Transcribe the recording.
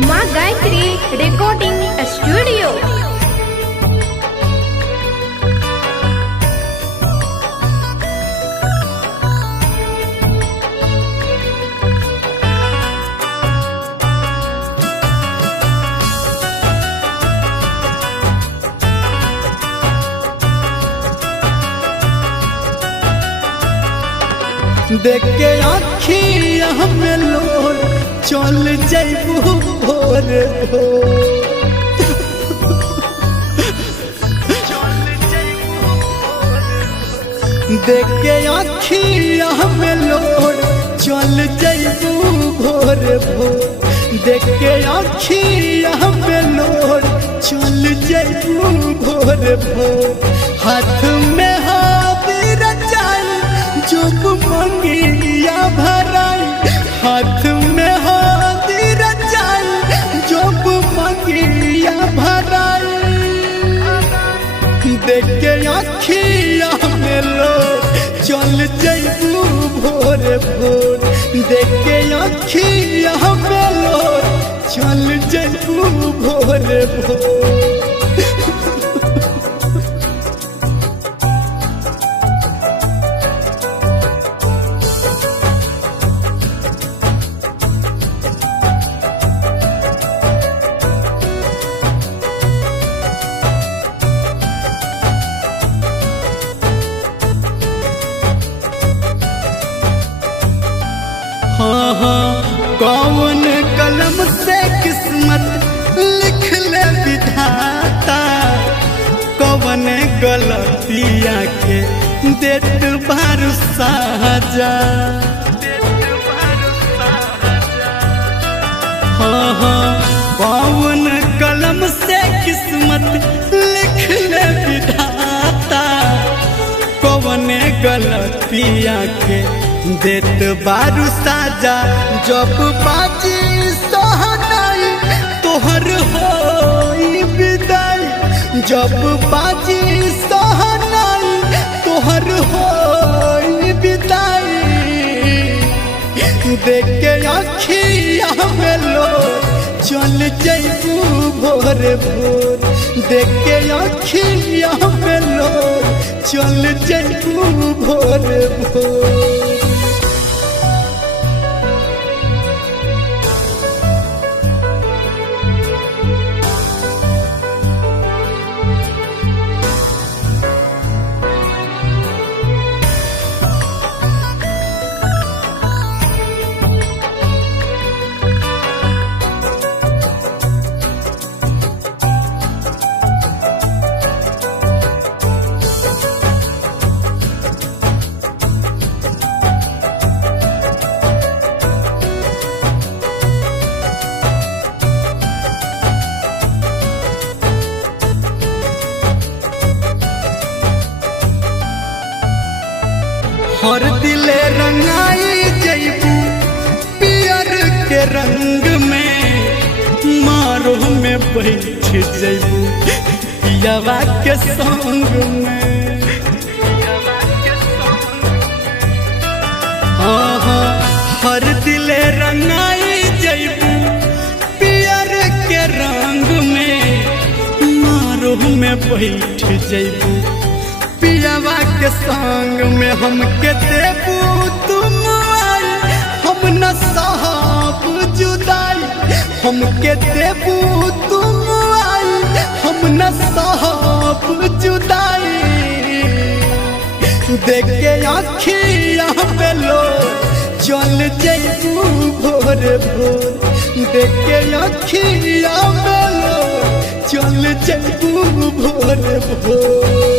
माँ Gayatri recording studio. देख के आखिया में लोर चल जैबू भोर भोर। देख के आखिया में लोर चल जैबू भोर भोर। देख के आखिया में लोर चल जैबू भोर भोर। हाथ में हाथ रचाई जब मंगिया भराई। हाथ में हाथ रचाई जब मंगिया भराई। देख के आखिया में लोर चल जैबू भोर भोर। देख के आखिया में लोर चल जैबू भोर भोर। हाँ हाँ कौन कलम से किस्मत लिख ले विधाता। कौन गलतिया के देत बार साजा। हाँ हाँ कौन कलम से किस्मत लिख ले विधाता। कौन गलतिया के देत बारू साजा। जब बाजी सोहनाई तोहर होई विदाई। जब बाजी सोहनाई तोहर होई विदाई। देख के आखिया में लोर चल जैबू भोर भोर। देख के आखिया में लोर चल जैबू भोर भोर। हर दिले रंगाई जैबू पियर के रंग में। मारो में बैठ जैबू पियावा के संग में। हाँ हाँ हर दिले रंगाई जैबू पियर के रंग में। मारो में बैठ जैबू पियावा के संग में। हमके देबू तुम आई हम न साहब जुदाई। हमके देबू तुम आई हम न साहब जुदाई। देख के आखिया में लोर चल जैबू भोर भोर। देख के आखिया में लोर चल जैबू भोर भोर।